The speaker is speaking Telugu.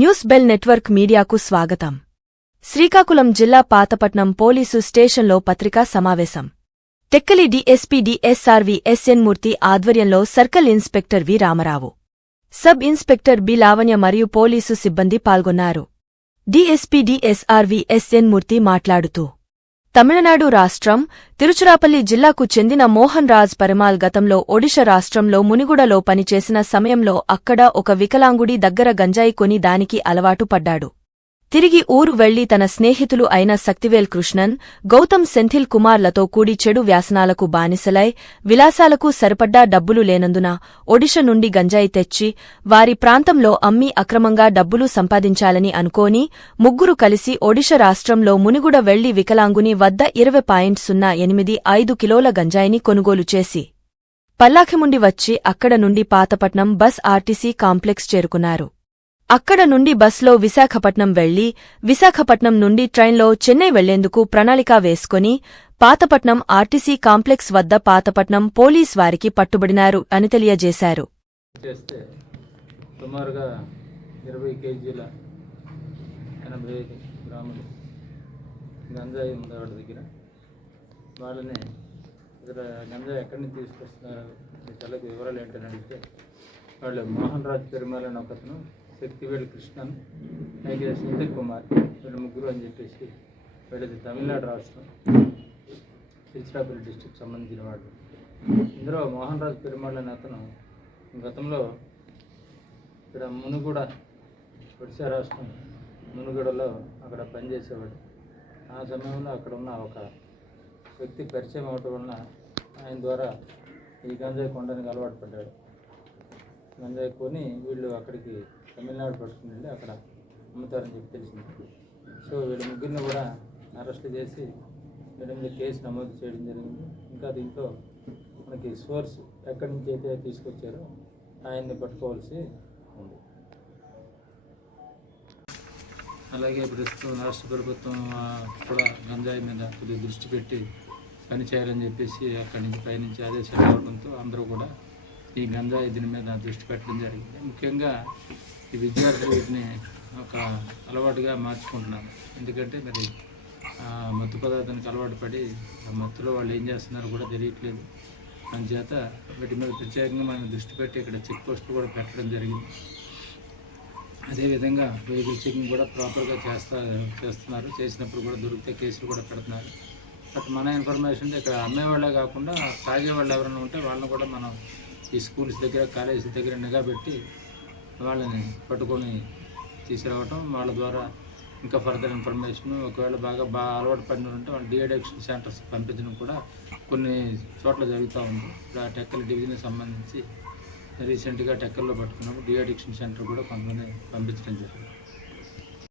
న్యూస్ బెల్ నెట్వర్క్ మీడియాకు స్వాగతం. శ్రీకాకుళం జిల్లా పాతపట్నం పోలీసు స్టేషన్లో పత్రికా సమావేశం. Tekkali DSP DSRV SN Murthy ఆధ్వర్యంలో circle inspector V Ramarao. Sub inspector B Lavanya మరియు పోలీసు సిబ్బంది పాల్గొన్నారు. డీఎస్పీ డిఎస్ఆర్వి ఎస్ఎన్ మూర్తి మాట్లాడుతూ తమిళనాడు రాష్ట్రం తిరుచురాపల్లి జిల్లాకు చెందిన మోహన్ రాజ్ పరిమాల్ గతంలో ఒడిషా రాష్ట్రంలో మునిగుడలో పనిచేసిన సమయంలో అక్కడ ఒక వికలాంగుడి దగ్గర గంజాయి కొని దానికి అలవాటు పడ్డాడు. తిరిగి ఊరు వెళ్ళి తన స్నేహితులు అయిన శక్తివేల్ కృష్ణన్ గౌతమ్ సెంథిల్ కుమార్లతో కూడి చెడు వ్యాసనాలకు బానిసలై విలాసాలకు సరిపడ్డా డబ్బులు లేనందున ఒడిష నుండి గంజాయి తెచ్చి వారి ప్రాంతంలో అమ్మి అక్రమంగా డబ్బులు సంపాదించాలని అనుకోని ముగ్గురు కలిసి ఒడిష రాష్ట్రంలో మునిగుడ వెళ్ళి వికలాంగుని వద్ద ఇరవై పాయింట్ సున్నా ఎనిమిది ఐదు కిలోల గంజాయిని కొనుగోలు చేసి పల్లాఖిముండి వచ్చి అక్కడ నుండి పాతపట్నం బస్ ఆర్టీసీ కాంప్లెక్స్ చేరుకున్నారు. అక్కడ నుండి బస్లో విశాఖపట్నం వెళ్ళి విశాఖపట్నం నుండి ట్రైన్లో చెన్నై వెళ్ళేందుకు ప్రణాళిక వేసుకుని పాతపట్నం ఆర్టీసీ కాంప్లెక్స్ వద్ద పాతపట్నం పోలీస్ వారికి పట్టుబడినారు అని తెలియజేశారు. సుమారుగా ఇరవై కేజీల ఎనభై ఐదు గ్రాములు గంజాయి ఉంది వాడి దగ్గర. వాళ్ళని ఇక్కడ గంజాయి ఎక్కడి నుంచి తీసుకొస్తున్నారు? వివరాలు ఏంటని అడిగితే వాళ్ళు మోహన్ రాజ్ పెరుమాల్ ఒకతను శక్తివేలు కృష్ణన్ అలాగే సుందర్ కుమార్ వీళ్ళు ముగ్గురు అని చెప్పేసి వీళ్ళది తమిళనాడు రాష్ట్రం తిరుచిరాపల్లి డిస్టిక్ సంబంధించిన వాళ్ళు. ఇందులో మోహన్ రాజు పెరుమాళ్ అనే అతను గతంలో ఇక్కడ మునుగూడ ఒడిశా రాష్ట్రం మునుగూడలో అక్కడ పనిచేసేవాడు. ఆ సమయంలో అక్కడ ఉన్న ఒక వ్యక్తి పరిచయం అవటం వలన ఆయన ద్వారా ఈ గంజాయి కొనడానికి అలవాటు పడ్డాడు. గంజాయి కొని వీళ్ళు అక్కడికి తమిళనాడు పట్టుకుని వెళ్ళి అక్కడ అమ్ముతారని చెప్పి తెలిసింది. సో వీళ్ళ ముగ్గురిని కూడా అరెస్ట్ చేసి వీళ్ళ మీద కేసు నమోదు చేయడం జరిగింది. ఇంకా దీంట్లో మనకి సోర్స్ ఎక్కడి నుంచి అయితే తీసుకొచ్చారో ఆయన్ని పట్టుకోవాల్సి ఉంది. అలాగే ప్రస్తుతం రాష్ట్ర ప్రభుత్వం కూడా గంజాయి మీద కొద్దిగా దృష్టి పెట్టి పని చేయాలని చెప్పేసి అక్కడి నుంచి పైనుంచి ఆదేశాలు రావడంతో అందరూ కూడా ఈ గంజాయి దీని మీద దృష్టి పెట్టడం జరిగింది. ముఖ్యంగా ఈ విద్యార్థులు వీటిని ఒక అలవాటుగా మార్చుకుంటున్నారు. ఎందుకంటే మరి మత్తు పదార్థానికి అలవాటు పడి ఆ మత్తులో వాళ్ళు ఏం చేస్తున్నారో కూడా తెలియట్లేదు. చేత వీటి మీద ప్రత్యేకంగా మనం దృష్టి పెట్టి ఇక్కడ చెక్ పోస్టులు కూడా పెట్టడం జరిగింది. అదేవిధంగా వెహికల్ చెకింగ్ కూడా ప్రాపర్గా చేస్తా చేస్తున్నారు. చేసినప్పుడు కూడా దొరికితే కేసులు కూడా పెడుతున్నారు. బట్ మన ఇన్ఫర్మేషన్ ఇక్కడ అమ్మేవాళ్ళే కాకుండా తాగే వాళ్ళు ఎవరైనా ఉంటే వాళ్ళని కూడా మనం ఈ స్కూల్స్ దగ్గర కాలేజీల దగ్గర నిఘా పెట్టి వాళ్ళని పట్టుకొని తీసుకురావటం వాళ్ళ ద్వారా ఇంకా ఫర్దర్ ఇన్ఫర్మేషన్ ఒకవేళ బాగా బాగా అలవాటు పడిన ఉంటే వాళ్ళు డిఅడిక్షన్ సెంటర్స్ పంపించడం కూడా కొన్ని చోట్ల జరుగుతూ ఉంది. ఇప్పుడు ఆ టెక్కల డివిజన్కి సంబంధించి రీసెంట్గా టెక్కల్లో పట్టుకున్నప్పుడు డిఎడిక్షన్ సెంటర్ కూడా కొంతమంది పంపించడం జరిగింది.